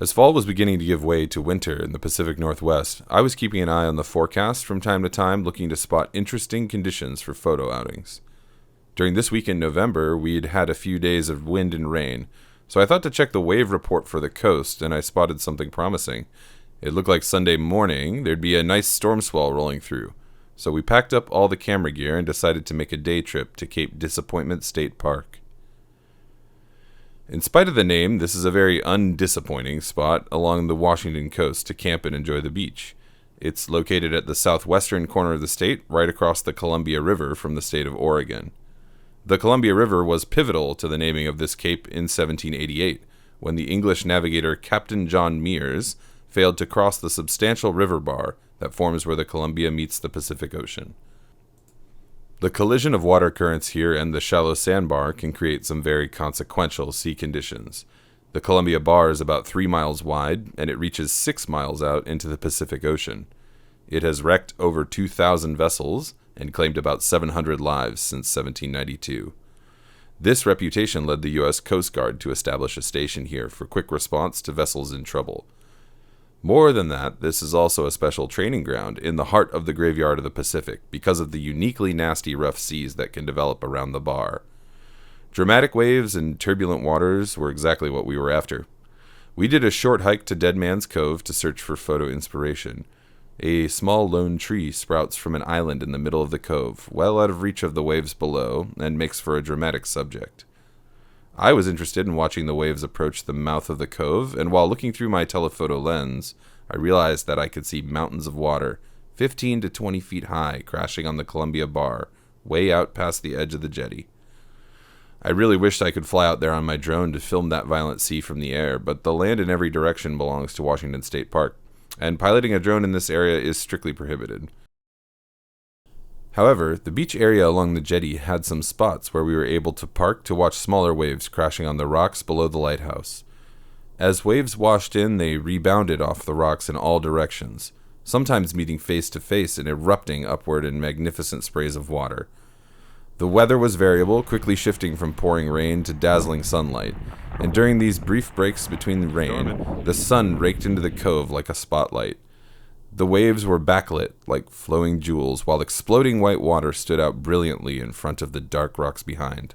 As fall was beginning to give way to winter in the Pacific Northwest, I was keeping an eye on the forecast from time to time, looking to spot interesting conditions for photo outings. During this week in November, we'd had a few days of wind and rain, so I thought to check the wave report for the coast, and I spotted something promising. It looked like Sunday morning there'd be a nice storm swell rolling through, so we packed up all the camera gear and decided to make a day trip to Cape Disappointment State Park. In spite of the name, this is a very undisappointing spot along the Washington coast to camp and enjoy the beach. It's located at the southwestern corner of the state, right across the Columbia River from the state of Oregon. The Columbia River was pivotal to the naming of this cape in 1788, when the English navigator Captain John Meares failed to cross the substantial river bar that forms where the Columbia meets the Pacific Ocean. The collision of water currents here and the shallow sandbar can create some very consequential sea conditions. The Columbia Bar is about 3 miles wide, and it reaches 6 miles out into the Pacific Ocean. It has wrecked over 2,000 vessels and claimed about 700 lives since 1792. This reputation led the U.S. Coast Guard to establish a station here for quick response to vessels in trouble. More than that, this is also a special training ground in the heart of the graveyard of the Pacific because of the uniquely nasty rough seas that can develop around the bar. Dramatic waves and turbulent waters were exactly what we were after. We did a short hike to Dead Man's Cove to search for photo inspiration. A small lone tree sprouts from an island in the middle of the cove, well out of reach of the waves below, and makes for a dramatic subject. I was interested in watching the waves approach the mouth of the cove, and while looking through my telephoto lens, I realized that I could see mountains of water, 15 to 20 feet high, crashing on the Columbia Bar, way out past the edge of the jetty. I really wished I could fly out there on my drone to film that violent sea from the air, but the land in every direction belongs to Washington State Park, and piloting a drone in this area is strictly prohibited. However, the beach area along the jetty had some spots where we were able to park to watch smaller waves crashing on the rocks below the lighthouse. As waves washed in, they rebounded off the rocks in all directions, sometimes meeting face to face and erupting upward in magnificent sprays of water. The weather was variable, quickly shifting from pouring rain to dazzling sunlight, and during these brief breaks between the rain, the sun raked into the cove like a spotlight. The waves were backlit like flowing jewels, while exploding white water stood out brilliantly in front of the dark rocks behind.